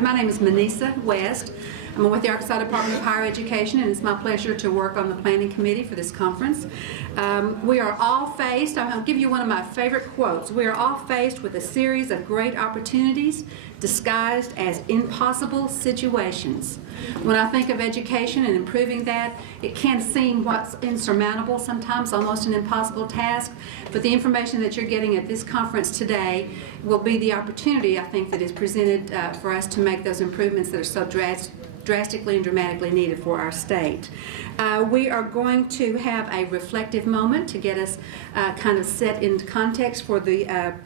My name is Manisa West. I'm with the Arkansas Department of Higher Education, and it's my pleasure to work on the planning committee for this conference. We are all faced, I'll give you one of my favorite quotes, we are all faced with a series of great opportunities disguised as impossible situations. When I think of education and improving that, it can seem what's insurmountable sometimes, almost an impossible task, but the information that you're getting at this conference today will be the opportunity, I think, that is presented for us to make those improvements that are so drastically and dramatically needed for our state. We are going to have a reflective moment to get us kind of set in context for the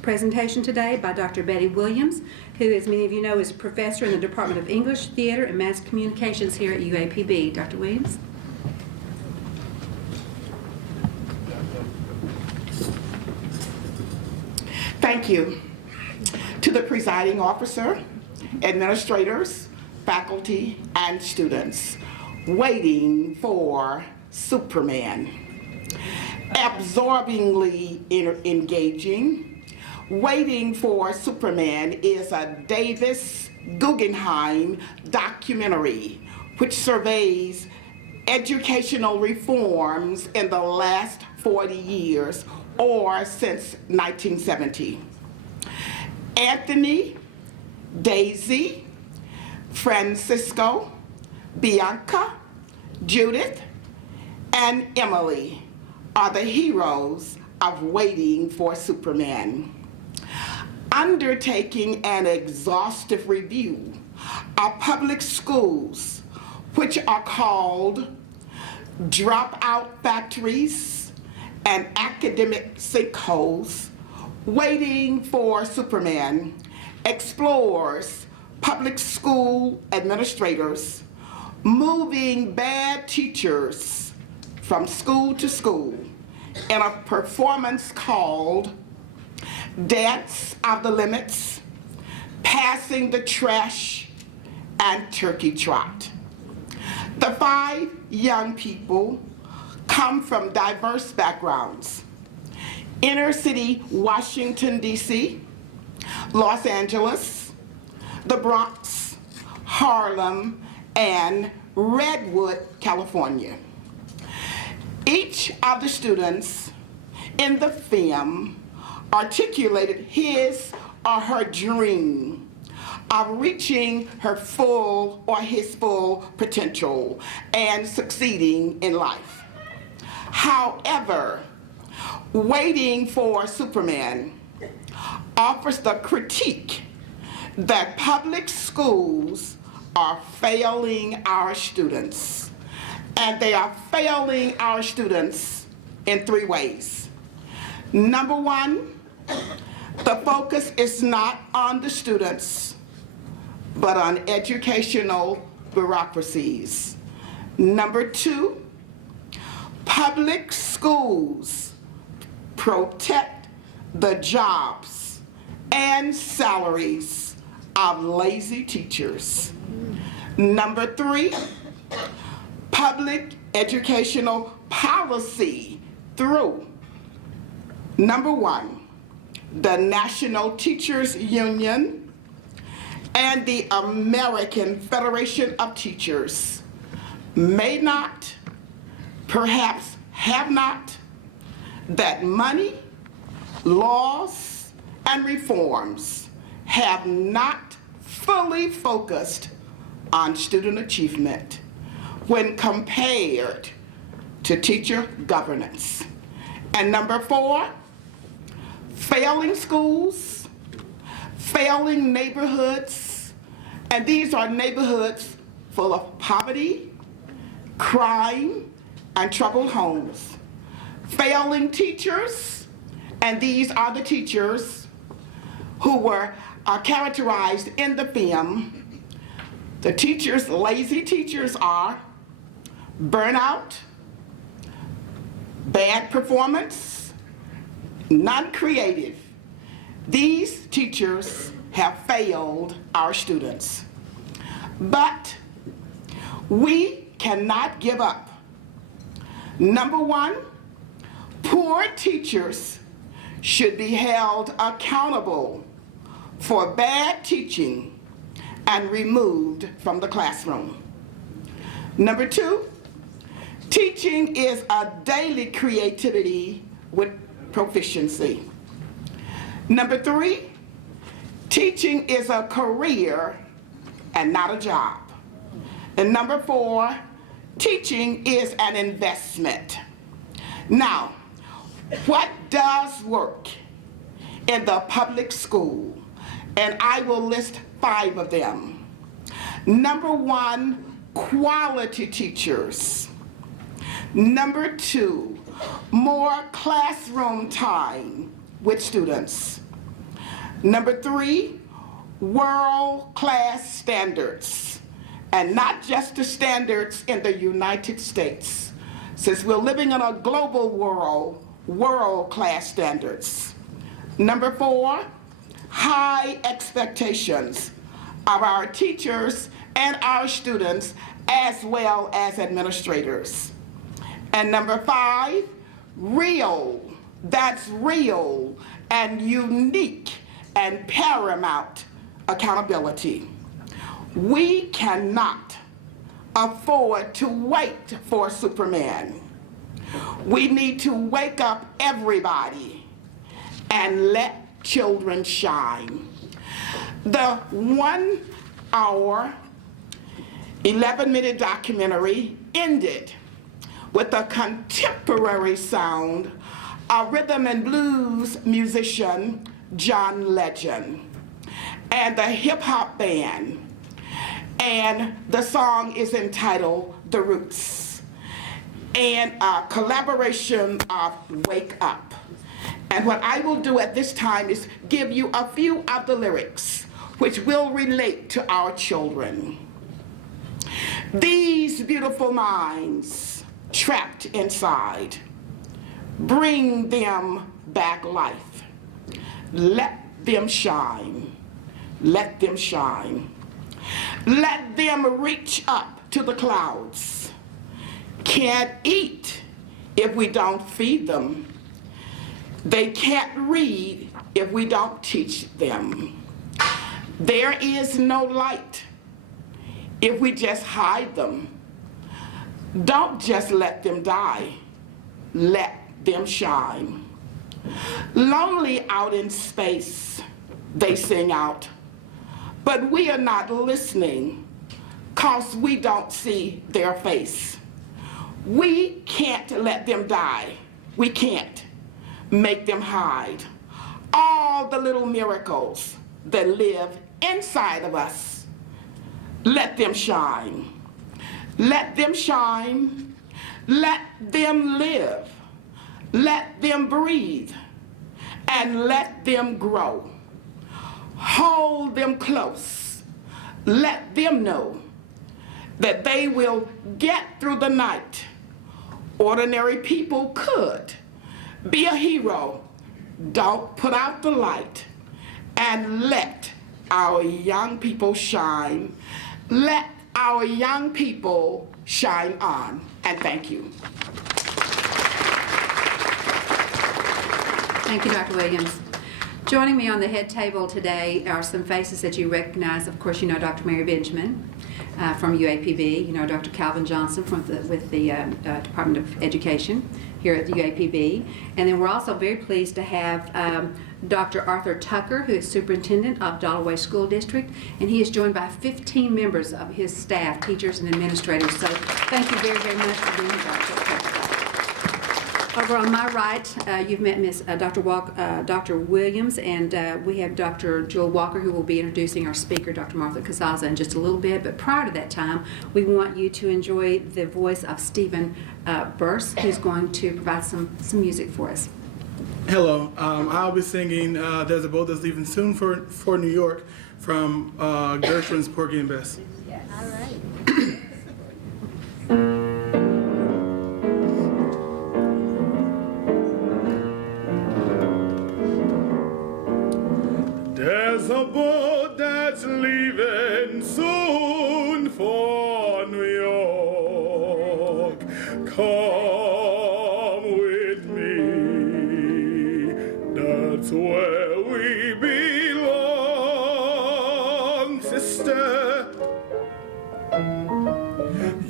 presentation today by Dr. Betty Williams, who, as many of you know, is a professor in the Department of English, Theater, and Mass Communications here at UAPB. Dr. Williams. Thank you. To the presiding officer, administrators, faculty, and students waiting for Superman. Absorbingly engaging, Waiting for Superman is a Davis Guggenheim documentary which surveys educational reforms in the last 40 years or since 1970. Anthony, Daisy, Francisco, Bianca, Judith, and Emily are the heroes of Waiting for Superman. Undertaking an exhaustive review of public schools, which are called dropout factories and academic sinkholes, Waiting for Superman explores public school administrators moving bad teachers from school to school in a performance called Dance of the Limits, Passing the Trash, and Turkey Trot. The 5 young people come from diverse backgrounds: inner city Washington, D.C., Los Angeles, the Bronx, Harlem, and Redwood, California. Each of the students in the film articulated his or her dream of reaching her full or his full potential and succeeding in life. However, Waiting for Superman offers the critique that public schools are failing our students, and they are failing our students in 3 ways. Number 1, the focus is not on the students, but on educational bureaucracies. Number 2, public schools protect the jobs and salaries of lazy teachers. Number 3, public educational policy through, number 1, the National Teachers Union and the American Federation of Teachers may not, perhaps have not, that money, laws, and reforms have not fully focused on student achievement when compared to teacher governance. And number 4, failing schools, failing neighborhoods, and these are neighborhoods full of poverty, crime, and troubled homes. Failing teachers, and these are the teachers who were characterized in the film. The teachers, lazy teachers, are burnout, bad performance, non-creative. These teachers have failed our students. But we cannot give up. Number 1, poor teachers should be held accountable for bad teaching and removed from the classroom. Number 2, teaching is a daily creativity with proficiency. Number 3, teaching is a career and not a job. And number 4, teaching is an investment. Now, what does work in the public school? And I will list 5 of them. Number 1, quality teachers. Number 2, more classroom time with students. Number 3, world-class standards, and not just the standards in the United States. Since we're living in a global world, world-class standards. Number 4, high expectations of our teachers and our students as well as administrators. And number 5, real, that's real and unique and paramount accountability. We cannot afford to wait for Superman. We need to wake up everybody and let children shine. The 1 hour, 11-minute documentary ended with a contemporary sound of rhythm and blues musician John Legend and the hip hop band. And the song is entitled The Roots, and a collaboration of Wake Up. And what I will do at this time is give you a few of the lyrics which will relate to our children. These beautiful minds trapped inside, bring them back life. Let them shine. Let them shine. Let them reach up to the clouds. Can't eat if we don't feed them. They can't read if we don't teach them. There is no light if we just hide them. Don't just let them die. Let them shine. Lonely out in space, they sing out. But we are not listening, 'cause we don't see their face. We can't let them die. We can't make them hide. All the little miracles that live inside of us, let them shine. Let them shine. Let them live. Let them breathe. And let them grow. Hold them close. Let them know that they will get through the night. Ordinary people could be a hero. Don't put out the light. And let our young people shine. Let our young people shine on. And thank you. Thank you, Dr. Williams. Joining me on the head table today are some faces that you recognize. Of course, you know Dr. Mary Benjamin from UAPB. You know Dr. Calvin Johnson with the Department of Education here at the UAPB. And then we're also very pleased to have Dr. Arthur Tucker, who is Superintendent of Dollaway School District, and he is joined by 15 members of his staff, teachers and administrators. So thank you very, very much for being here, Dr. Tucker. Over on my right, you've met Dr. Williams, and we have Dr. Jewel Walker, who will be introducing our speaker, Dr. Martha Casaza, in just a little bit. But prior to that time, we want you to enjoy the voice of Stephen Burse, who's going to provide some music for us. Hello, I'll be singing There's a Boat That's Leaving Soon for New York from Gershwin's Porgy and Bess. Yes. All right. There's a boat that's leaving soon for New York. Come with me, that's where we belong, sister.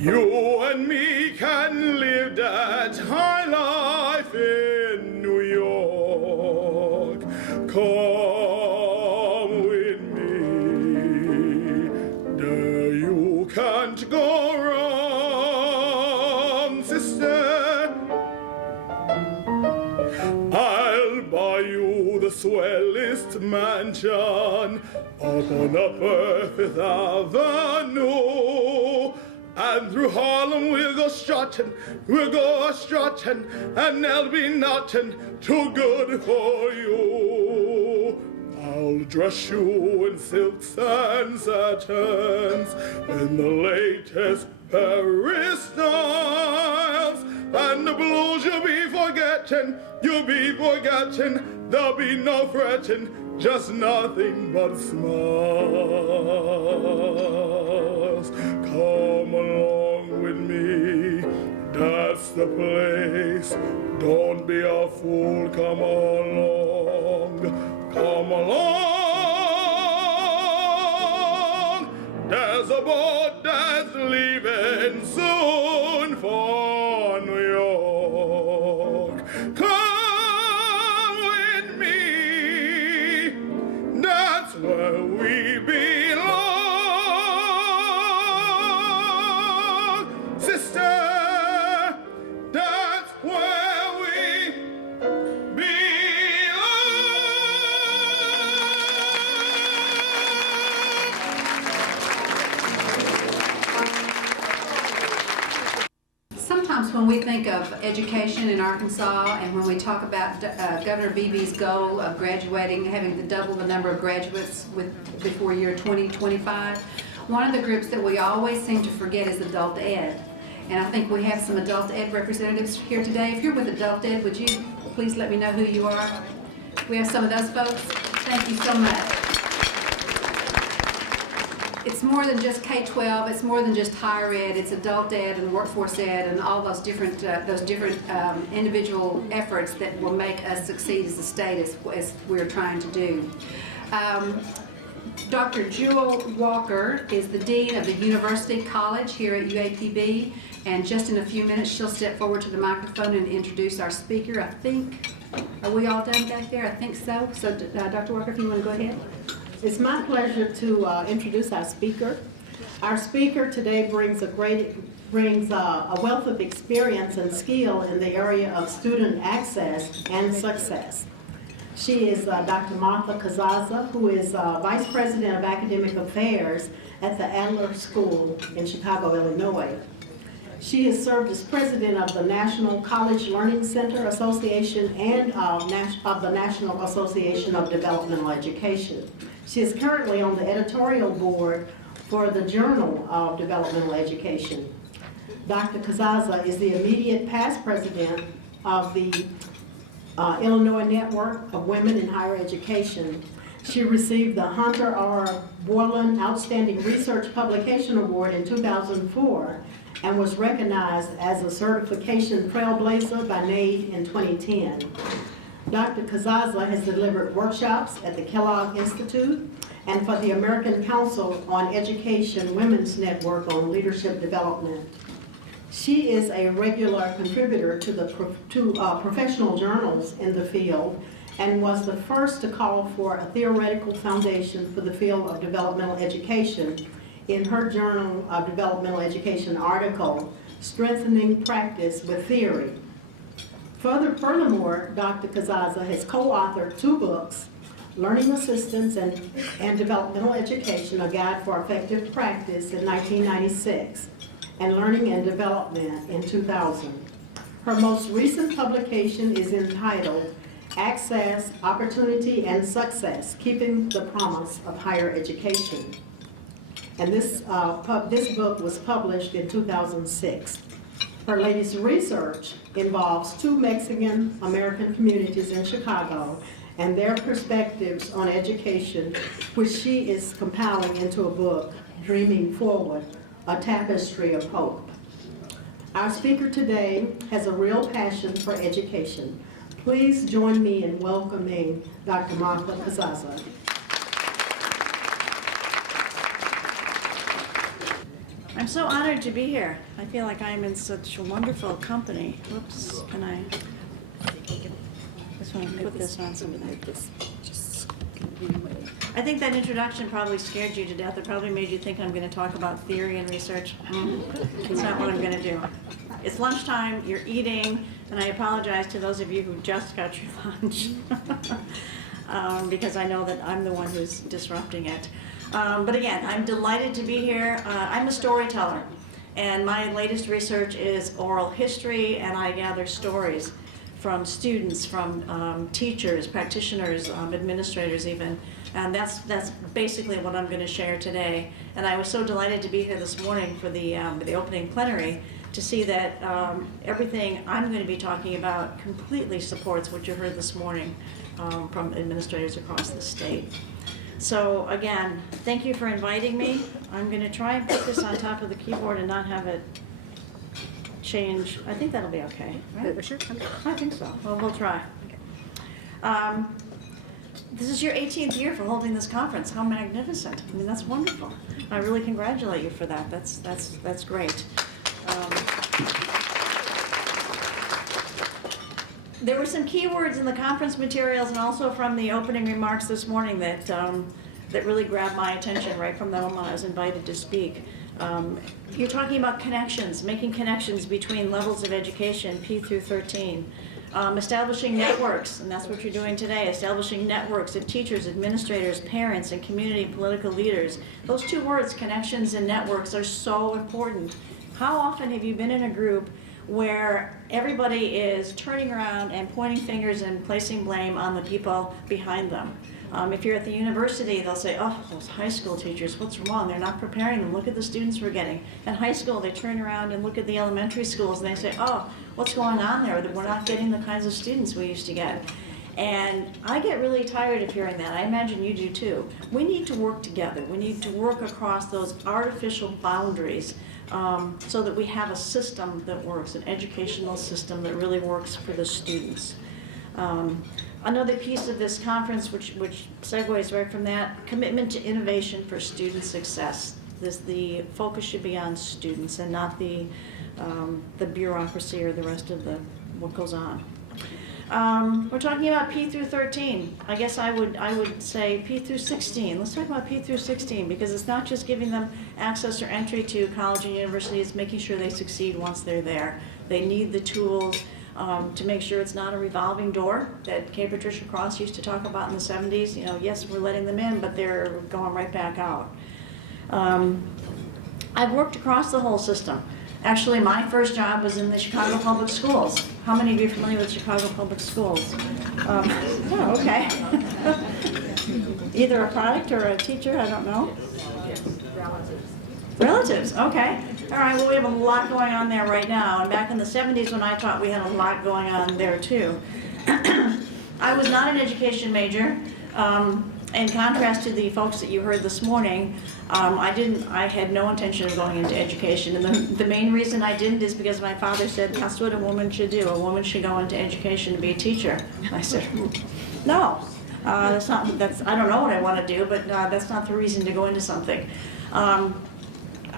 You and me can live that high life in New York. Come with me. There you can't go wrong, sister. I'll buy you the swellest mansion up on Upper Fifth Avenue. And through Harlem we'll go strutting, and there'll be nothing too good for you. I'll dress you in silks and satins, in the latest Paris styles, and the blues you'll be forgetting, there'll be no fretting, just nothing but smiles. Come along with me, that's the place. Don't be a fool, come along. Come along. There's a boat that's leaving soon for New York. Come with me, that's where we belong. Sister, that's where we Sometimes when we think of education in Arkansas and when we talk about Governor Beebe's goal of graduating, having to double the number of graduates before year 2025, one of the groups that we always seem to forget is adult ed. And I think we have some adult ed representatives here today. If you're with adult ed, would you please let me know who you are? We have some of those folks. Thank you so much. It's more than just K-12, it's more than just higher ed, it's adult ed and workforce ed and all those different individual efforts that will make us succeed as a state as we're trying to do. Dr. Jewel Walker is the Dean of the University College here at UAPB, and just in a few minutes she'll step forward to the microphone and introduce our speaker. I think, are we all done back there? I think so. So Dr. Walker, if you want to go ahead. It's my pleasure to introduce our speaker. Our speaker today brings a wealth of experience and skill in the area of student access and success. She is Dr. Martha Kazaza, who is Vice President of Academic Affairs at the Adler School in Chicago, Illinois. She has served as president of the National College Learning Center Association and of the National Association of Developmental Education. She is currently on the editorial board for the Journal of Developmental Education. Dr. Kazaza is the immediate past president of the Illinois Network of Women in Higher Education. She received the Hunter R. Borland Outstanding Research Publication Award in 2004 and was recognized as a certification trailblazer by NAID in 2010. Dr. Kazaza has delivered workshops at the Kellogg Institute and for the American Council on Education Women's Network on Leadership Development. She is a regular contributor to professional journals in the field and was the first to call for a theoretical foundation for the field of developmental education in her Journal of Developmental Education article, Strengthening Practice with Theory. Furthermore, Dr. Kazaza has co-authored 2 books, Learning Assistance and Developmental Education, A Guide for Effective Practice in 1996, and Learning and Development in 2000. Her most recent publication is entitled Access, Opportunity, and Success, Keeping the Promise of Higher Education. And this book was published in 2006. Her latest research involves 2 Mexican American communities in Chicago and their perspectives on education, which she is compiling into a book, Dreaming Forward, A Tapestry of Hope. Our speaker today has a real passion for education. Please join me in welcoming Dr. Martha I'm so honored to be here. I feel like I'm in such wonderful company. Whoops, can I? Just want to put this on something. I think that introduction probably scared you to death. It probably made you think I'm going to talk about theory and research. It's not what I'm going to do. It's lunchtime, you're eating, and I apologize to those of you who just got your lunch because I know that I'm the one who's disrupting it. But again, I'm delighted to be here. I'm a storyteller, and my latest research is oral history, and I gather stories from students, from teachers, practitioners, administrators even, and that's basically what I'm going to share today. And I was so delighted to be here this morning for the opening plenary to see that everything I'm going to be talking about completely supports what you heard this morning from administrators across the state. So again, thank you for inviting me. I'm going to try and put this on top of the keyboard and not have it change. I think that'll be okay, right? Sure. I think so. Well, we'll try. This is your 18th year for holding this conference. How magnificent. I mean, that's wonderful. I really congratulate you for that. That's great. There were some key words in the conference materials and also from the opening remarks this morning that really grabbed my attention right from the moment I was invited to speak. You're talking about connections, making connections between levels of education, P through 13. Establishing networks, and that's what you're doing today, establishing networks of teachers, administrators, parents, and community political leaders. Those two words, connections and networks, are so important. How often have you been in a group where everybody is turning around and pointing fingers and placing blame on the people behind them? If you're at the university, they'll say, oh, those high school teachers, what's wrong? They're not preparing them. Look at the students we're getting. In high school, they turn around and look at the elementary schools and they say, oh, what's going on there? That we're not getting the kinds of students we used to get. And I get really tired of hearing that. I imagine you do too. We need to work together. We need to work across those artificial boundaries so that we have a system that works, an educational system that really works for the students. Another piece of this conference, which segues right from that, commitment to innovation for student success. The focus should be on students and not the bureaucracy or the rest of what goes on. We're talking about P through 13. I guess I would say P through 16. Let's talk about P through 16 because it's not just giving them access or entry to college and university, it's making sure they succeed once they're there. They need the tools to make sure it's not a revolving door that K. Patricia Cross used to talk about in the 70s. You know, yes, we're letting them in, but they're going right back out. I've worked across the whole system. Actually, my first job was in the Chicago Public Schools. How many of you are familiar with Chicago Public Schools? Oh, okay. Either a product or a teacher, I don't know. Relatives, okay. All right, well, we have a lot going on there right now. And back in the 70s when I taught, we had a lot going on there too. I was not an education major. In contrast to the folks that you heard this morning, I had no intention of going into education. And the main reason I didn't is because my father said, that's what a woman should do. A woman should go into education to be a teacher. I said, no, I don't know what I want to do, but that's not the reason to go into something.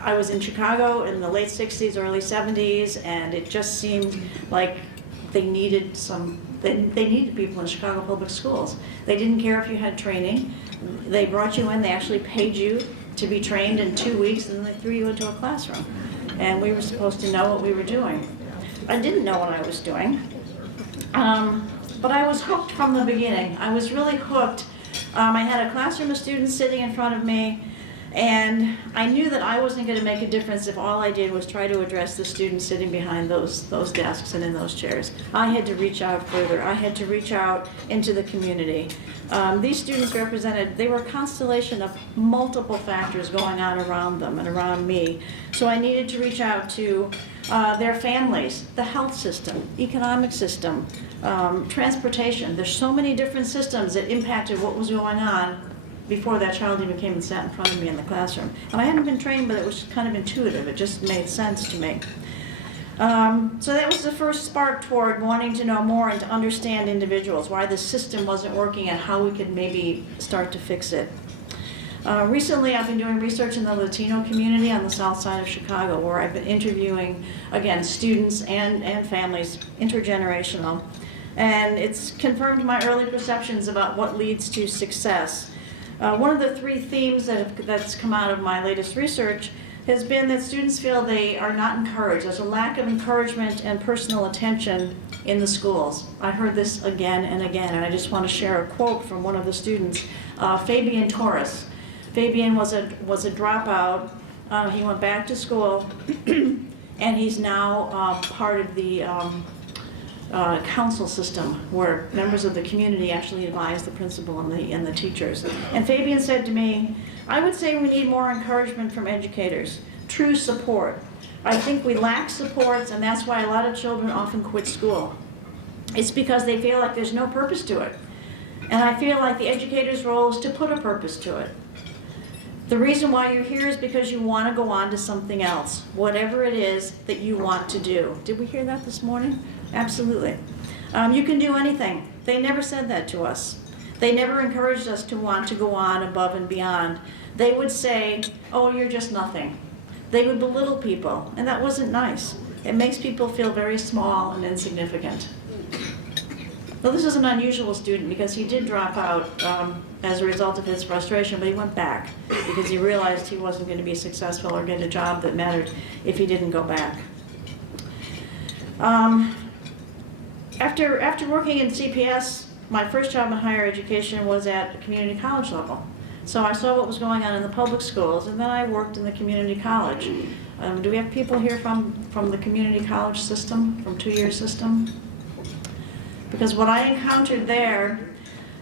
I was in Chicago in the late 60s, early 70s, and it just seemed like they needed they needed people in Chicago Public Schools. They didn't care if you had training. They brought you in, they actually paid you to be trained in 2 weeks, and then they threw you into a classroom. And we were supposed to know what we were doing. I didn't know what I was doing, but I was hooked from the beginning. I was really hooked. I had a classroom of students sitting in front of me, and I knew that I wasn't going to make a difference if all I did was try to address the students sitting behind those desks and in those chairs. I had to reach out further. I had to reach out into the community. These students they were a constellation of multiple factors going on around them and around me. So I needed to reach out to their families, the health system, economic system, transportation. There's so many different systems that impacted what was going on before that child even came and sat in front of me in the classroom. And I hadn't been trained, but it was kind of intuitive. It just made sense to me. So that was the first spark toward wanting to know more and to understand individuals, why the system wasn't working and how we could maybe start to fix it. Recently, I've been doing research in the Latino community on the south side of Chicago, where I've been interviewing, again, students and families, intergenerational. And it's confirmed my early perceptions about what leads to success. One of the three themes that's come out of my latest research has been that students feel they are not encouraged. There's a lack of encouragement and personal attention in the schools. I heard this again and again, and I just want to share a quote from one of the students, Fabian Torres. Fabian was a dropout. He went back to school, and he's now part of the council system, where members of the community actually advise the principal and the teachers. And Fabian said to me, "I would say we need more encouragement from educators, true support. I think we lack supports, and that's why a lot of children often quit school. It's because they feel like there's no purpose to it. And I feel like the educator's role is to put a purpose to it. The reason why you're here is because you want to go on to something else, whatever it is that you want to do." Did we hear that this morning? Absolutely. You can do anything. They never said that to us. They never encouraged us to want to go on above and beyond. They would say, "Oh, you're just nothing." They would belittle people, and that wasn't nice. It makes people feel very small and insignificant. Well, this is an unusual student because he did drop out as a result of his frustration, but he went back because he realized he wasn't going to be successful or get a job that mattered if he didn't go back. After working in CPS, my first job in higher education was at community college level. So I saw what was going on in the public schools, and then I worked in the community college. Do we have people here from the community college system, from two-year system? Because what I encountered there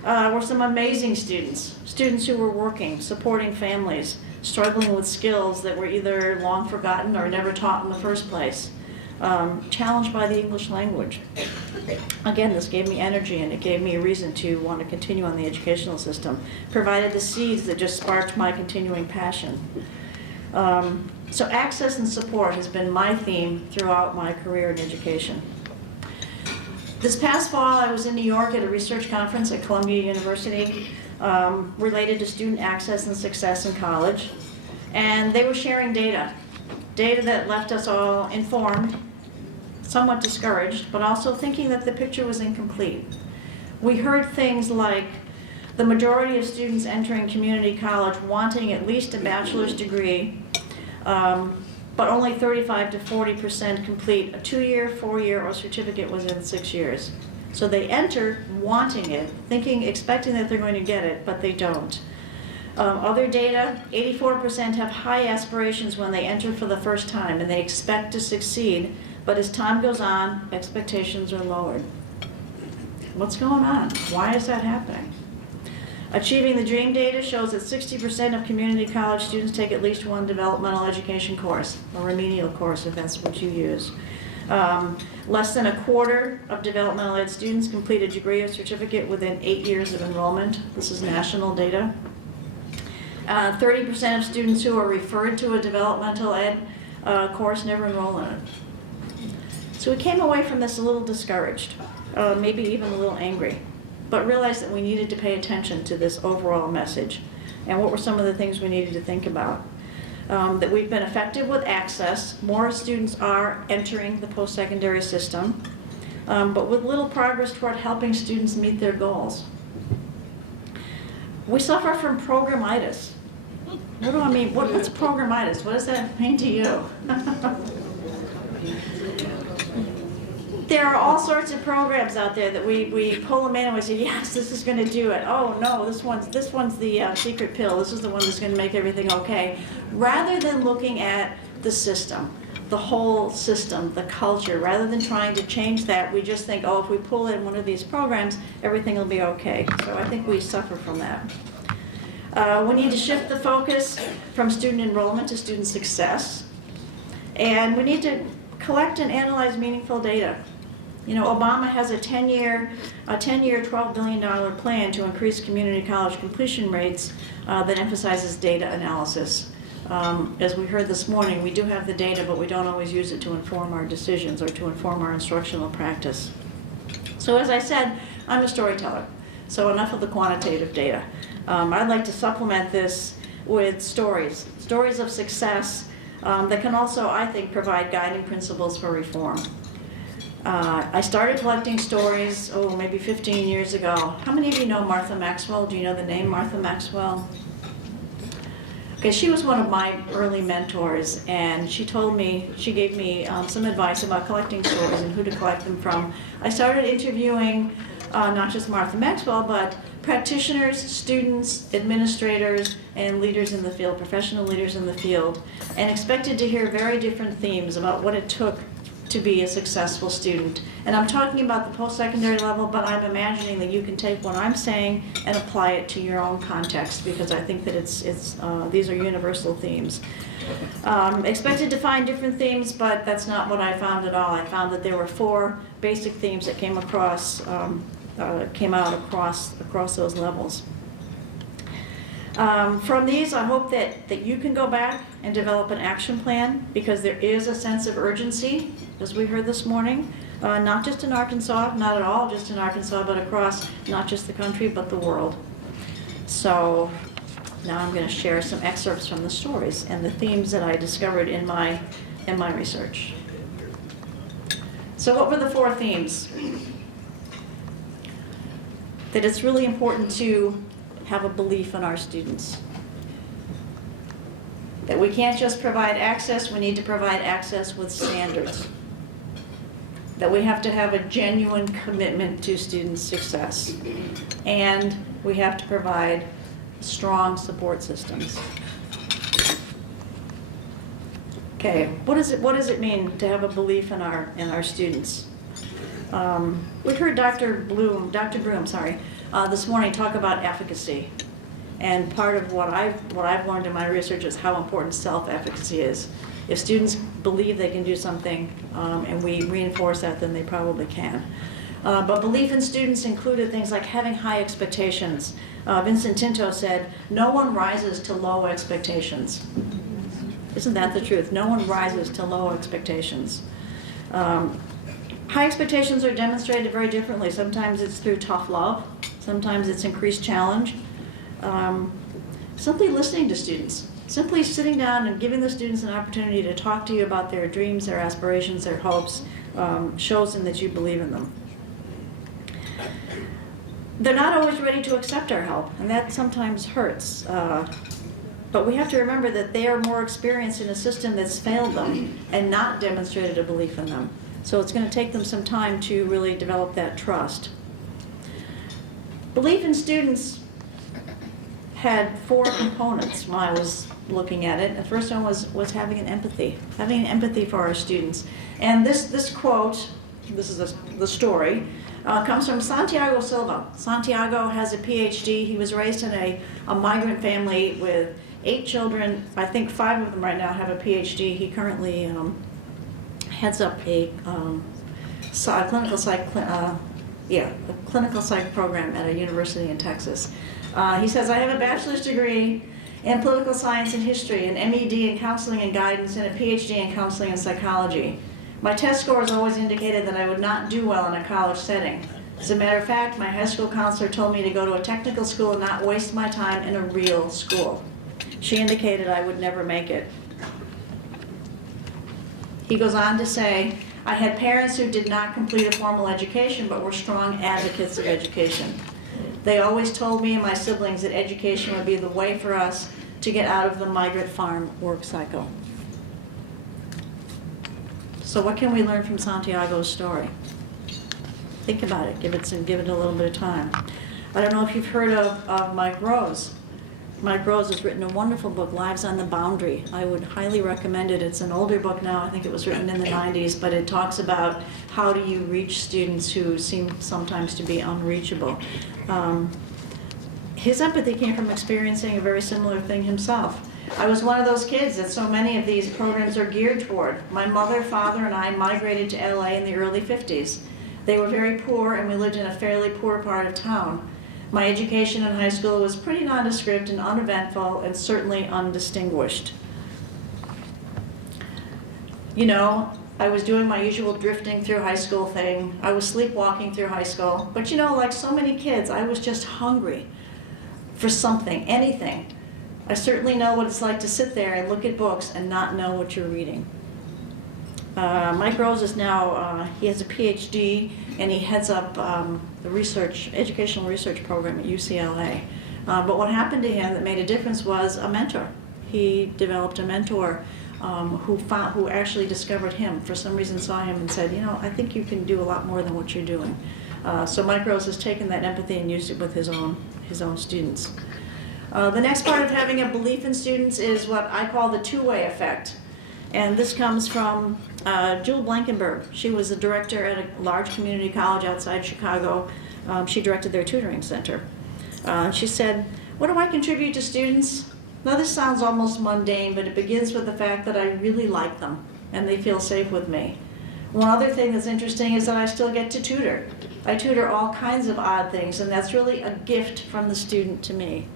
were some amazing students who were working, supporting families, struggling with skills that were either long forgotten or never taught in the first place, challenged by the English language. Again, this gave me energy, and it gave me a reason to want to continue on the educational system, provided the seeds that just sparked my continuing passion. So access and support has been my theme throughout my career in education. This past fall, I was in New York at a research conference at Columbia University related to student access and success in college. And they were sharing data that left us all informed, somewhat discouraged, but also thinking that the picture was incomplete. We heard things like the majority of students entering community college wanting at least a bachelor's degree, but only 35 to 40% complete a 2-year, 4-year, or certificate within 6 years. So they enter wanting it, expecting that they're going to get it, but they don't. Other data, 84% have high aspirations when they enter for the first time, and they expect to succeed, but as time goes on, expectations are lowered. What's going on? Why is that happening? Achieving the Dream data shows that 60% of community college students take at least one developmental education course, a remedial course if that's what you use. Less than a quarter of developmental ed students complete a degree or certificate within 8 years of enrollment. This is national data. 30% of students who are referred to a developmental ed course never enroll in it. So we came away from this a little discouraged, maybe even a little angry, but realized that we needed to pay attention to this overall message. And what were some of the things we needed to think about? That we've been effective with access. More students are entering the post-secondary system, but with little progress toward helping students meet their goals. We suffer from programitis. What do I mean? What's programitis? What does that mean to you? There are all sorts of programs out there that we pull them in and we say, yes, this is going to do it. Oh no, this one's the secret pill. This is the one that's going to make everything okay. Rather than looking at the system, the whole system, the culture, rather than trying to change that, we just think, oh, if we pull in one of these programs, everything will be okay. So I think we suffer from that. We need to shift the focus from student enrollment to student success. And we need to collect and analyze meaningful data. You know, Obama has a 10-year, $12 billion plan to increase community college completion rates that emphasizes data analysis. As we heard this morning, we do have the data, but we don't always use it to inform our decisions or to inform our instructional practice. So as I said, I'm a storyteller, so enough of the quantitative data. I'd like to supplement this with stories of success that can also, I think, provide guiding principles for reform. I started collecting stories, maybe 15 years ago. How many of you know Martha Maxwell? Do you know the name Martha Maxwell? Okay, she was one of my early mentors, and she gave me some advice about collecting stories and who to collect them from. I started interviewing not just Martha Maxwell, but practitioners, students, administrators, and leaders in the field, professional leaders in the field, and expected to hear very different themes about what it took to be a successful student. And I'm talking about the post-secondary level, but I'm imagining that you can take what I'm saying and apply it to your own context, because I think that these are universal themes. Expected to find different themes, but that's not what I found at all. I found that there were 4 basic themes that came out across those levels. From these, I hope that you can go back and develop an action plan, because there is a sense of urgency, as we heard this morning, not just in Arkansas, not at all just in Arkansas, but across not just the country, but the world. So now I'm going to share some excerpts from the stories and the themes that I discovered in my research. So what were the 4 themes? That it's really important to have a belief in our students. That we can't just provide access, we need to provide access with standards. That we have to have a genuine commitment to student success. And we have to provide strong support systems. Okay, what does it mean to have a belief in our students? We heard Dr. Broom, this morning talk about efficacy. And part of what I've learned in my research is how important self-efficacy is. If students believe they can do something and we reinforce that, then they probably can. But belief in students included things like having high expectations. Vincent Tinto said, "No one rises to low expectations." Isn't that the truth? No one rises to low expectations. High expectations are demonstrated very differently. Sometimes it's through tough love. Sometimes it's increased challenge. Simply listening to students. Simply sitting down and giving the students an opportunity to talk to you about their dreams, their aspirations, their hopes, shows them that you believe in them. They're not always ready to accept our help, and that sometimes hurts. But we have to remember that they are more experienced in a system that's failed them and not demonstrated a belief in them. So it's going to take them some time to really develop that trust. Belief in students had 4 components when I was looking at it. The first one was having an empathy for our students. And this quote, this is the story, comes from Santiago Silva. Santiago has a PhD. He was raised in a migrant family with 8 children. I think 5 of them right now have a PhD. He currently heads up a clinical psych program at a university in Texas. He says, "I have a bachelor's degree in political science and history, an MED in counseling and guidance, and a PhD in counseling and psychology. My test scores always indicated that I would not do well in a college setting. As a matter of fact, my high school counselor told me to go to a technical school and not waste my time in a real school. She indicated I would never make it." He goes on to say, "I had parents who did not complete a formal education but were strong advocates of education. They always told me and my siblings that education would be the way for us to get out of the migrant farm work cycle." So what can we learn from Santiago's story? Think about it. Give it a little bit of time. I don't know if you've heard of Mike Rose. Mike Rose has written a wonderful book, Lives on the Boundary. I would highly recommend it. It's an older book now. I think it was written in the 90s, but it talks about how do you reach students who seem sometimes to be unreachable. His empathy came from experiencing a very similar thing himself. "I was one of those kids that so many of these programs are geared toward. My mother, father, and I migrated to LA in the early 50s. They were very poor, and we lived in a fairly poor part of town. My education in high school was pretty nondescript and uneventful and certainly undistinguished. You know, I was doing my usual drifting through high school thing. I was sleepwalking through high school. But you know, like so many kids, I was just hungry for something, anything. I certainly know what it's like to sit there and look at books and not know what you're reading. Mike Rose is now, he has a PhD, and he heads up the educational research program at UCLA. But what happened to him that made a difference was a mentor. He developed a mentor who actually discovered him. For some reason saw him and said, you know, I think you can do a lot more than what you're doing. So Mike Rose has taken that empathy and used it with his own students. The next part of having a belief in students is what I call the two-way effect. And this comes from Jewel Blankenberg. She was a director at a large community college outside Chicago. She directed their tutoring center. She said, what do I contribute to students? Now this sounds almost mundane, but it begins with the fact that I really like them and they feel safe with me. One other thing that's interesting is that I still get to tutor. I tutor all kinds of odd things, and that's really a gift from the student to me.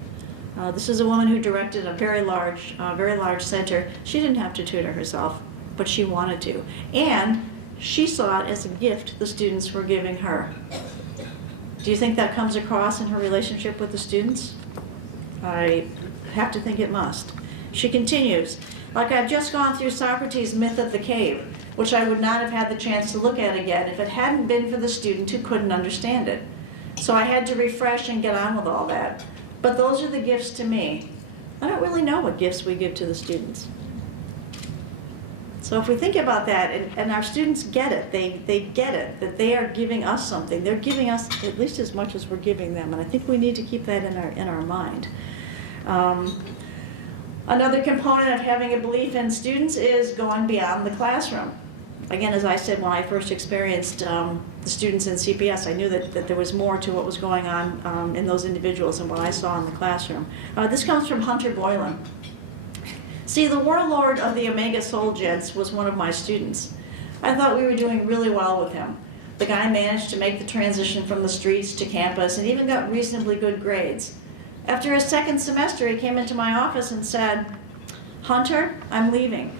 This is a woman who directed a very large center. She didn't have to tutor herself, but she wanted to. And she saw it as a gift the students were giving her. Do you think that comes across in her relationship with the students? I have to think it must. She continues, like I've just gone through Socrates' myth of the cave, which I would not have had the chance to look at again if it hadn't been for the student who couldn't understand it. So I had to refresh and get on with all that. But those are the gifts to me. I don't really know what gifts we give to the students. So if we think about that, and our students get it, they get it, that they are giving us something. They're giving us at least as much as we're giving them, and I think we need to keep that in our mind. Another component of having a belief in students is going beyond the classroom. Again, as I said, when I first experienced the students in CPS, I knew that there was more to what was going on in those individuals than what I saw in the classroom. This comes from Hunter Boylan. See, the warlord of the Omega Soul Gents was one of my students. I thought we were doing really well with him. The guy managed to make the transition from the streets to campus and even got reasonably good grades. After his second semester, he came into my office and said, Hunter, I'm leaving.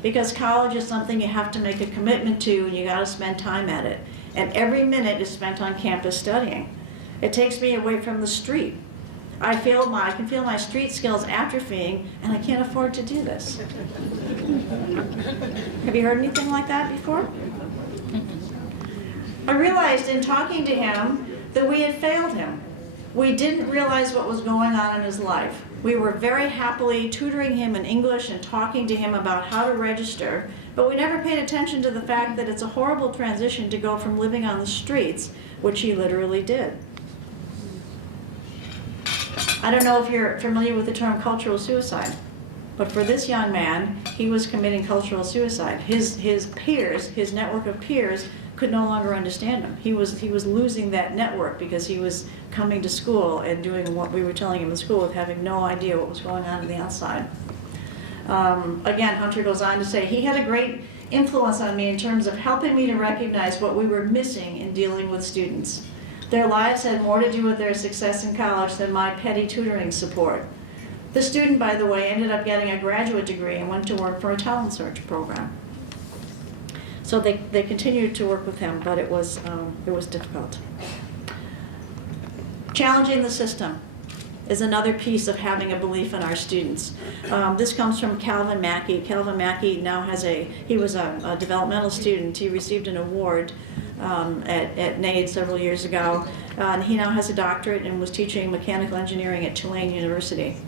Because college is something you have to make a commitment to, and you got to spend time at it. And every minute is spent on campus studying. It takes me away from the street. I can feel my street skills atrophying, and I can't afford to do this. Have you heard anything like that before? I realized in talking to him that we had failed him. We didn't realize what was going on in his life. We were very happily tutoring him in English and talking to him about how to register, but we never paid attention to the fact that it's a horrible transition to go from living on the streets, which he literally did. I don't know if you're familiar with the term cultural suicide, but for this young man, he was committing cultural suicide. His peers, his network of peers, could no longer understand him. He was losing that network because he was coming to school and doing what we were telling him in school with having no idea what was going on the outside. Again, Hunter goes on to say, he had a great influence on me in terms of helping me to recognize what we were missing in dealing with students. Their lives had more to do with their success in college than my petty tutoring support. The student, by the way, ended up getting a graduate degree and went to work for a talent search program. So they continued to work with him, but it was difficult. Challenging the system is another piece of having a belief in our students. This comes from Calvin Mackey. Calvin Mackey now he was a developmental student. He received an award at NAID several years ago, and he now has a doctorate and was teaching mechanical engineering at Tulane University.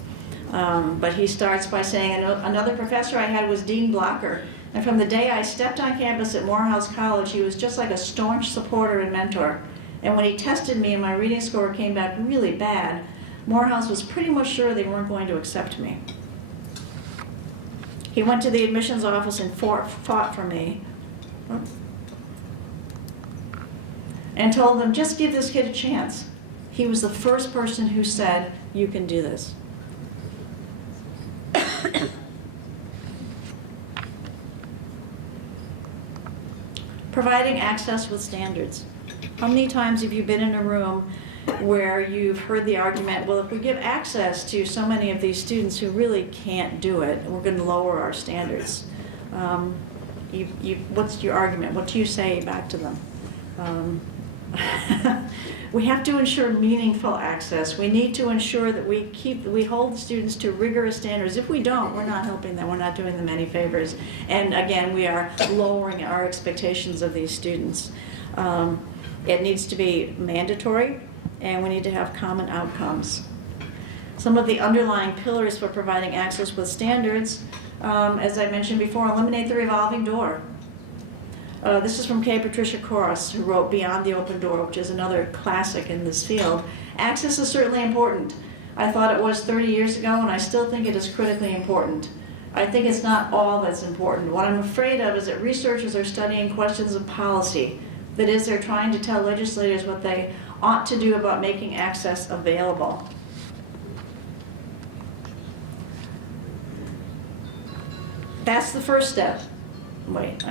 But he starts by saying, another professor I had was Dean Blocker, and from the day I stepped on campus at Morehouse College, he was just like a staunch supporter and mentor. And when he tested me and my reading score came back really bad, Morehouse was pretty much sure they weren't going to accept me. He went to the admissions office and fought for me and told them, just give this kid a chance. He was the first person who said, you can do this. Providing access with standards. How many times have you been in a room where you've heard the argument, well, if we give access to so many of these students who really can't do it, we're going to lower our standards? What's your argument? What do you say back to them? We have to ensure meaningful access. We need to ensure that we hold students to rigorous standards. If we don't, we're not helping them. We're not doing them any favors. And again, we are lowering our expectations of these students. It needs to be mandatory, and we need to have common outcomes. Some of the underlying pillars for providing access with standards, as I mentioned before, eliminate the revolving door. This is from K. Patricia Cross, who wrote Beyond the Open Door, which is another classic in this field. Access is certainly important. I thought it was 30 years ago, and I still think it is critically important. I think it's not all that's important. What I'm afraid of is that researchers are studying questions of policy. That is, they're trying to tell legislators what they ought to do about making access available. That's the first step. Wait,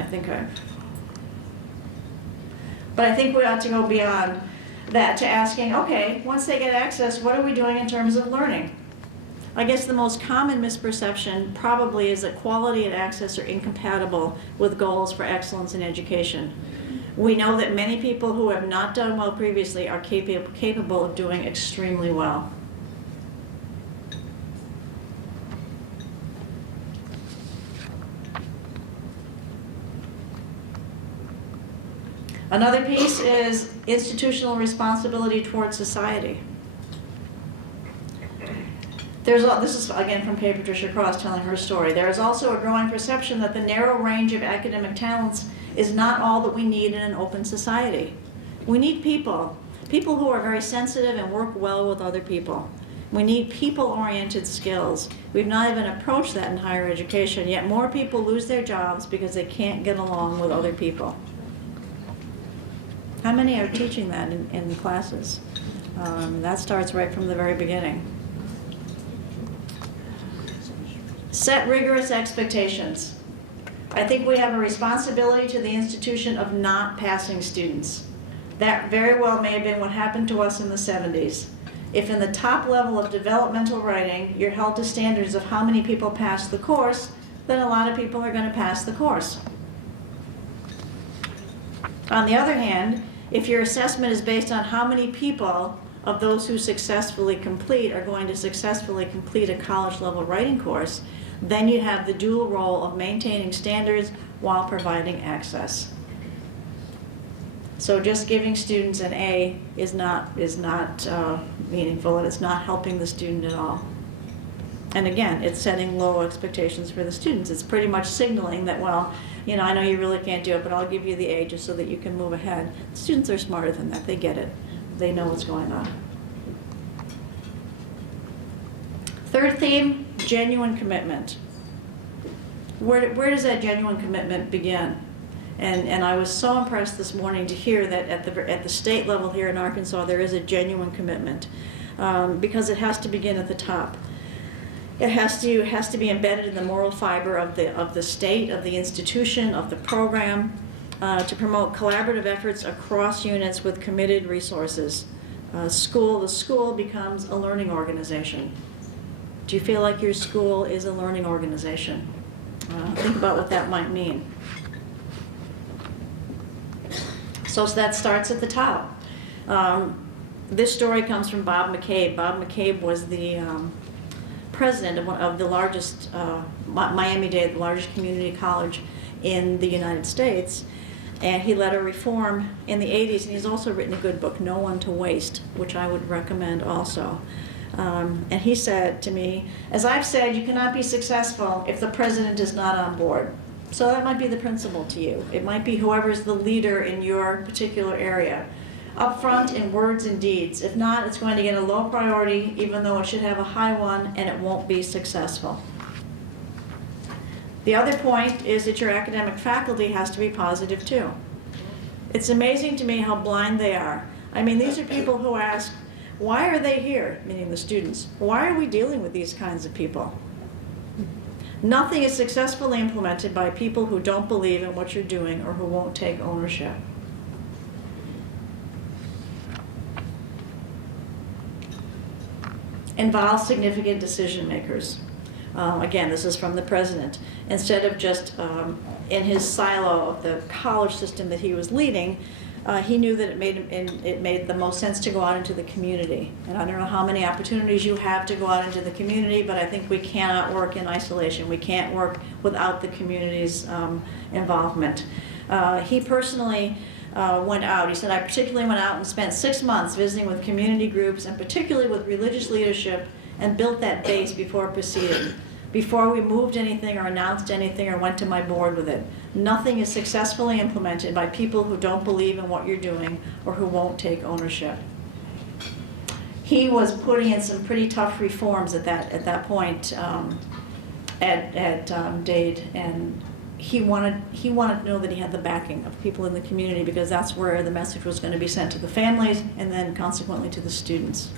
But I think we ought to go beyond that to asking, okay, once they get access, what are we doing in terms of learning? I guess the most common misperception probably is that quality and access are incompatible with goals for excellence in education. We know that many people who have not done well previously are capable of doing extremely well. Another piece is institutional responsibility towards society. This is again from K. Patricia Cross telling her story. There is also a growing perception that the narrow range of academic talents is not all that we need in an open society. We need people who are very sensitive and work well with other people. We need people-oriented skills. We've not even approached that in higher education, yet more people lose their jobs because they can't get along with other people. How many are teaching that in classes? That starts right from the very beginning. Set rigorous expectations. I think we have a responsibility to the institution of not passing students. That very well may have been what happened to us in the 70s. If in the top level of developmental writing, you're held to standards of how many people pass the course, then a lot of people are going to pass the course. On the other hand, if your assessment is based on how many people of those who successfully complete are going to successfully complete a college-level writing course, then you have the dual role of maintaining standards while providing access. So just giving students an A is not meaningful, and it's not helping the student at all. And again, it's setting low expectations for the students. It's pretty much signaling that, well, you know, I know you really can't do it, but I'll give you the A just so that you can move ahead. Students are smarter than that. They get it. They know what's going on. Third theme, genuine commitment. Where does that genuine commitment begin? And I was so impressed this morning to hear that at the state level here in Arkansas, there is a genuine commitment because it has to begin at the top. It has to be embedded in the moral fiber of the state, of the institution, of the program, to promote collaborative efforts across units with committed resources. The school becomes a learning organization. Do you feel like your school is a learning organization? Think about what that might mean. So that starts at the top. This story comes from Bob McCabe. Bob McCabe was the president of the largest, Miami-Dade, the largest community college in the United States. And he led a reform in the 80s, and he's also written a good book, No One to Waste, which I would recommend also. And he said to me, as I've said, you cannot be successful if the president is not on board. So that might be the principal to you. It might be whoever's the leader in your particular area. Up front in words and deeds. If not, it's going to get a low priority, even though it should have a high one, and it won't be successful. The other point is that your academic faculty has to be positive too. It's amazing to me how blind they are. I mean, these are people who ask, why are they here? Meaning the students. Why are we dealing with these kinds of people? Nothing is successfully implemented by people who don't believe in what you're doing or who won't take ownership. Involve significant decision makers. Again, this is from the president. Instead of just in his silo of the college system that he was leading, he knew that it made the most sense to go out into the community. And I don't know how many opportunities you have to go out into the community, but I think we cannot work in isolation. We can't work without the community's involvement. He personally went out. He said, I particularly went out and spent 6 months visiting with community groups and particularly with religious leadership and built that base before proceeding. Before we moved anything or announced anything or went to my board with it. Nothing is successfully implemented by people who don't believe in what you're doing or who won't take ownership. He was putting in some pretty tough reforms at that point at Dade, and he wanted to know that he had the backing of people in the community, because that's where the message was going to be sent to the families and then consequently to the students.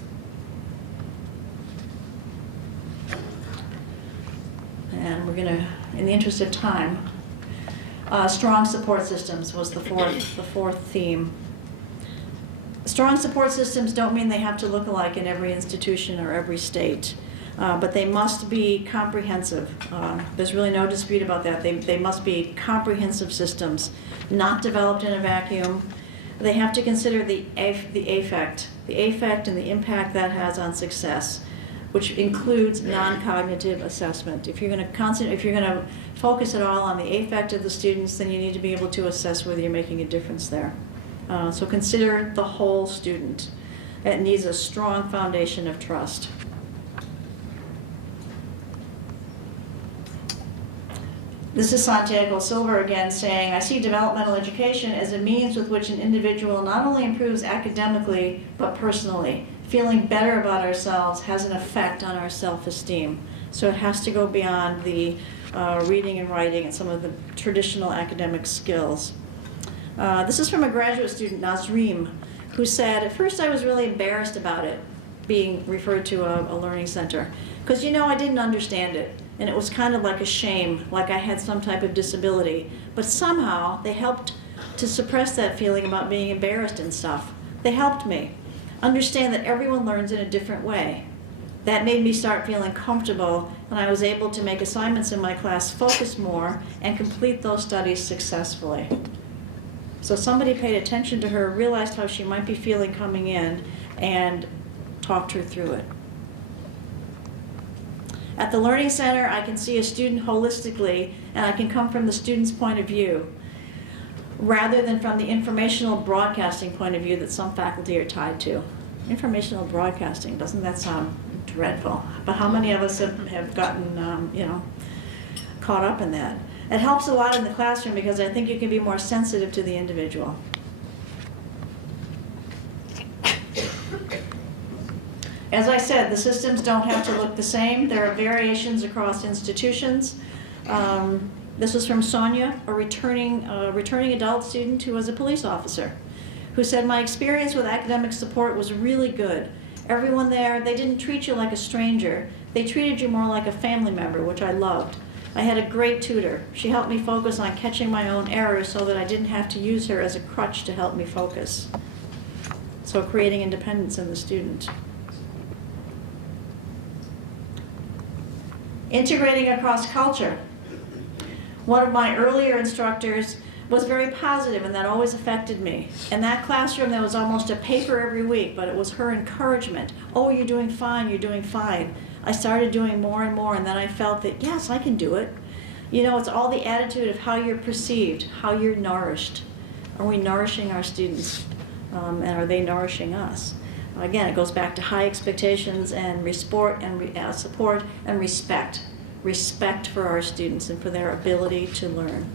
And we're going to, in the interest of time, strong support systems was the fourth theme. Strong support systems don't mean they have to look alike in every institution or every state, but they must be comprehensive. There's really no dispute about that. They must be comprehensive systems, not developed in a vacuum. They have to consider the affect and the impact that has on success, which includes non-cognitive assessment. If you're going to focus at all on the affect of the students, then you need to be able to assess whether you're making a difference there. So consider the whole student. It needs a strong foundation of trust. This is Santiago Silver again saying, I see developmental education as a means with which an individual not only improves academically, but personally. Feeling better about ourselves has an effect on our self-esteem. So it has to go beyond the reading and writing and some of the traditional academic skills. This is from a graduate student, Nazreem, who said, at first I was really embarrassed about it being referred to a learning center, because I didn't understand it. And it was kind of like a shame, like I had some type of disability. But somehow they helped to suppress that feeling about being embarrassed and stuff. They helped me understand that everyone learns in a different way. That made me start feeling comfortable, and I was able to make assignments in my class focus more and complete those studies successfully. So somebody paid attention to her, realized how she might be feeling coming in, and talked her through it. At the Learning Center, I can see a student holistically, and I can come from the student's point of view, rather than from the informational broadcasting point of view that some faculty are tied to. Informational broadcasting, doesn't that sound dreadful? But how many of us have gotten, caught up in that? It helps a lot in the classroom because I think you can be more sensitive to the individual. As I said, the systems don't have to look the same. There are variations across institutions. This was from Sonia, a returning adult student who was a police officer, who said, my experience with academic support was really good. Everyone there, they didn't treat you like a stranger. They treated you more like a family member, which I loved. I had a great tutor. She helped me focus on catching my own errors so that I didn't have to use her as a crutch to help me focus. So creating independence in the student. Integrating across culture. One of my earlier instructors was very positive, and that always affected me. In that classroom, there was almost a paper every week, but it was her encouragement. Oh, you're doing fine, you're doing fine. I started doing more and more, and then I felt that, yes, I can do it. It's all the attitude of how you're perceived, how you're nourished. Are we nourishing our students? And are they nourishing us? Again, it goes back to high expectations and support and respect. Respect for our students and for their ability to learn.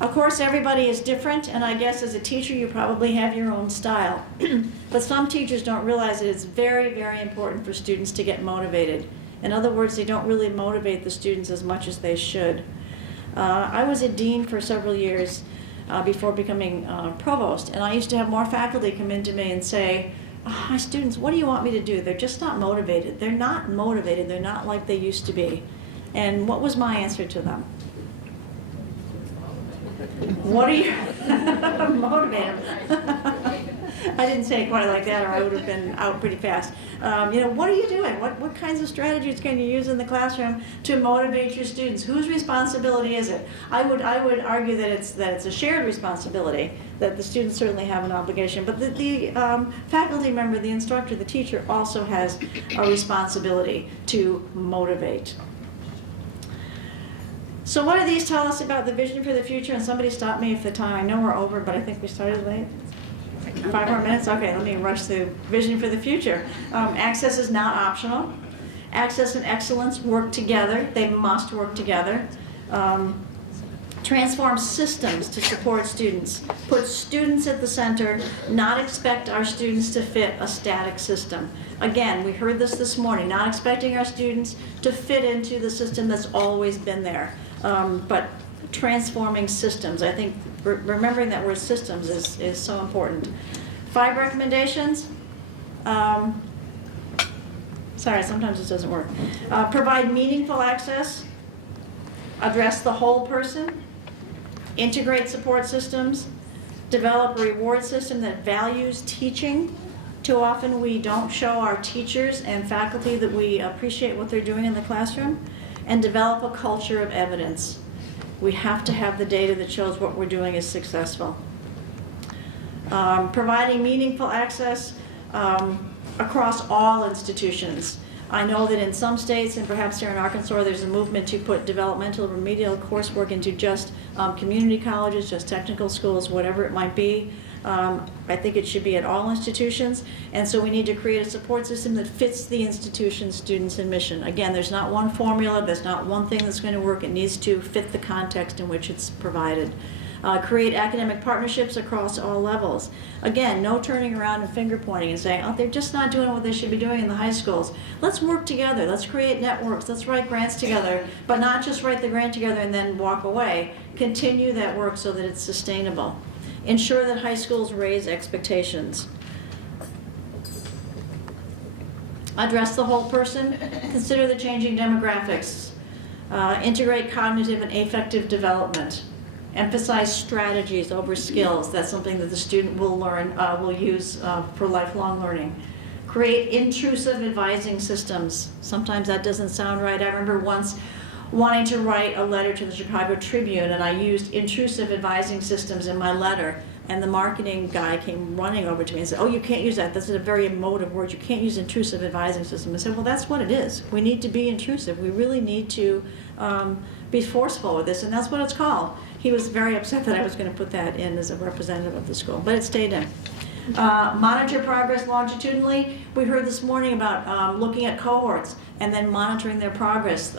Of course, everybody is different, and I guess as a teacher you probably have your own style. But some teachers don't realize that it's very, very important for students to get motivated. In other words, they don't really motivate the students as much as they should. I was a dean for several years before becoming provost, and I used to have more faculty come in to me and say, oh, my students, what do you want me to do? They're just not motivated. They're not motivated. They're not like they used to be. And what was my answer to them? What are you motivate them? I didn't say it quite like that, or I would have been out pretty fast. What are you doing? What kinds of strategies can you use in the classroom to motivate your students? Whose responsibility is it? I would argue that it's a shared responsibility, that the students certainly have an obligation, but the faculty member, the instructor, the teacher also has a responsibility to motivate. So what do these tell us about the vision for the future? And somebody stop me if the time, I know we're over, but I think we started late. 5 more minutes? Okay, let me rush through. Vision for the future. Access is not optional. Access and excellence work together. They must work together. Transform systems to support students. Put students at the center, not expect our students to fit a static system. Again, we heard this morning, not expecting our students to fit into the system that's always been there, but transforming systems. I think remembering that word systems is so important. 5 recommendations. Sorry, sometimes this doesn't work. Provide meaningful access. Address the whole person. Integrate support systems. Develop a reward system that values teaching. Too often we don't show our teachers and faculty that we appreciate what they're doing in the classroom. And develop a culture of evidence. We have to have the data that shows what we're doing is successful. Providing meaningful access across all institutions. I know that in some states, and perhaps here in Arkansas, there's a movement to put developmental remedial coursework into just community colleges, just technical schools, whatever it might be. I think it should be at all institutions, and so we need to create a support system that fits the institution's students and mission. Again, there's not one formula, there's not one thing that's going to work. It needs to fit the context in which it's provided. Create academic partnerships across all levels. Again, no turning around and finger pointing and saying, oh, they're just not doing what they should be doing in the high schools. Let's work together, let's create networks, let's write grants together, but not just write the grant together and then walk away. Continue that work so that it's sustainable. Ensure that high schools raise expectations. Address the whole person. Consider the changing demographics. Integrate cognitive and affective development. Emphasize strategies over skills. That's something that the student will learn, will use for lifelong learning. Create intrusive advising systems. Sometimes that doesn't sound right. I remember once wanting to write a letter to the Chicago Tribune, and I used intrusive advising systems in my letter, and the marketing guy came running over to me and said, oh, you can't use that. That's a very emotive word. You can't use intrusive advising system. I said, well, that's what it is. We need to be intrusive. We really need to be forceful with this, and that's what it's called. He was very upset that I was going to put that in as a representative of the school, but it stayed in. Monitor progress longitudinally. We heard this morning about looking at cohorts and then monitoring their progress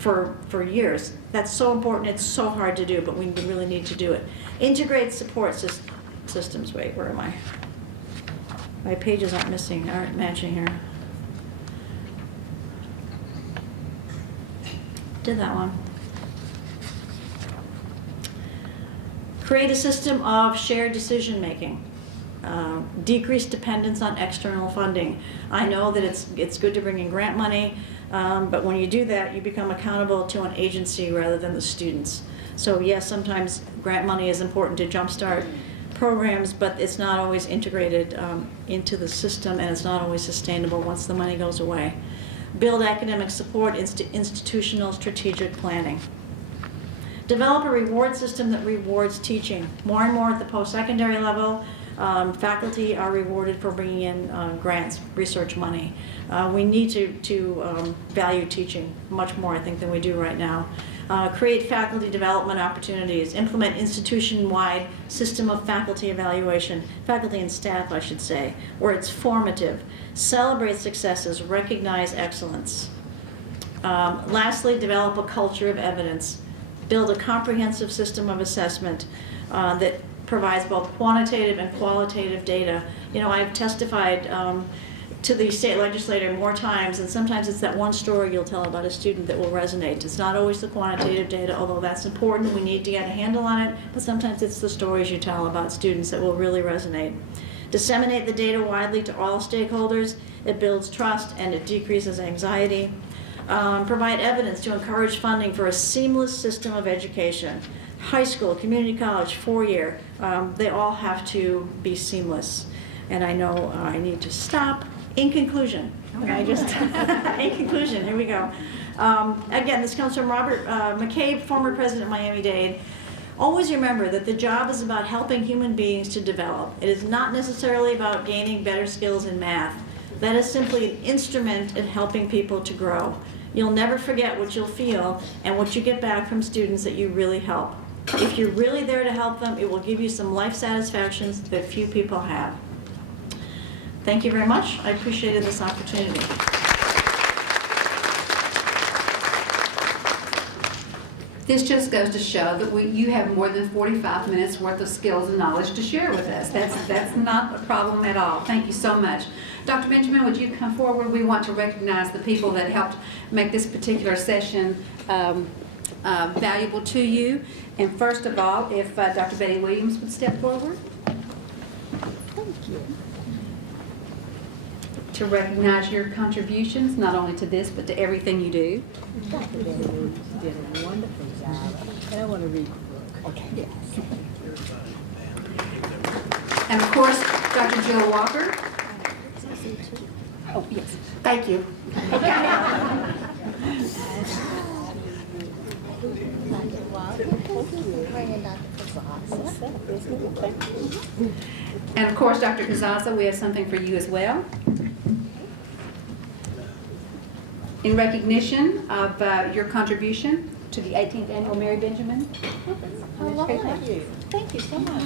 for years. That's so important. It's so hard to do, but we really need to do it. Integrate support systems. Wait, where am I? My pages aren't matching here. Did that one. Create a system of shared decision making. Decrease dependence on external funding. I know that it's good to bring in grant money, but when you do that, you become accountable to an agency rather than the students. So yes, sometimes grant money is important to jumpstart programs, but it's not always integrated into the system, and it's not always sustainable once the money goes away. Build academic support, institutional strategic planning. Develop a reward system that rewards teaching. More and more at the post-secondary level, faculty are rewarded for bringing in grants, research money. We need to value teaching much more, I think, than we do right now. Create faculty development opportunities. Implement institution-wide system of faculty evaluation, faculty and staff, I should say, where it's formative. Celebrate successes, recognize excellence. Lastly, develop a culture of evidence. Build a comprehensive system of assessment that provides both quantitative and qualitative data. You know, I've testified to the state legislature more times, and sometimes it's that one story you'll tell about a student that will resonate. It's not always the quantitative data, although that's important. We need to get a handle on it, but sometimes it's the stories you tell about students that will really resonate. Disseminate the data widely to all stakeholders. It builds trust and it decreases anxiety. Provide evidence to encourage funding for a seamless system of education. High school, community college, 4-year, they all have to be seamless. and I know I need to stop. In conclusion, okay, in conclusion, here we go. Again, this comes from Robert McCabe, former president of Miami-Dade. Always remember that the job is about helping human beings to develop. It is not necessarily about gaining better skills in math. That is simply an instrument in helping people to grow. You'll never forget what you'll feel and what you get back from students that you really help. If you're really there to help them, it will give you some life satisfactions that few people have. Thank you very much. I appreciated this opportunity. This just goes to show that you have more than 45 minutes worth of skills and knowledge to share with us. That's not a problem at all. Thank you so much. Dr. Benjamin, would you come forward? We want to recognize the people that helped make this particular session valuable to you. And first of all, if Dr. Betty Williams would step forward. Thank you. To recognize your contributions, not only to this, but to everything you do. Dr. Betty Williams did a wonderful job. And I want to read the book. Okay. Yes. And of course, Dr. Jill Walker. Oh, yes. Thank you. And of course, Dr. Kazaza, we have something for you as well. In recognition of your contribution to the 18th Annual Mary Benjamin. Thank you so much.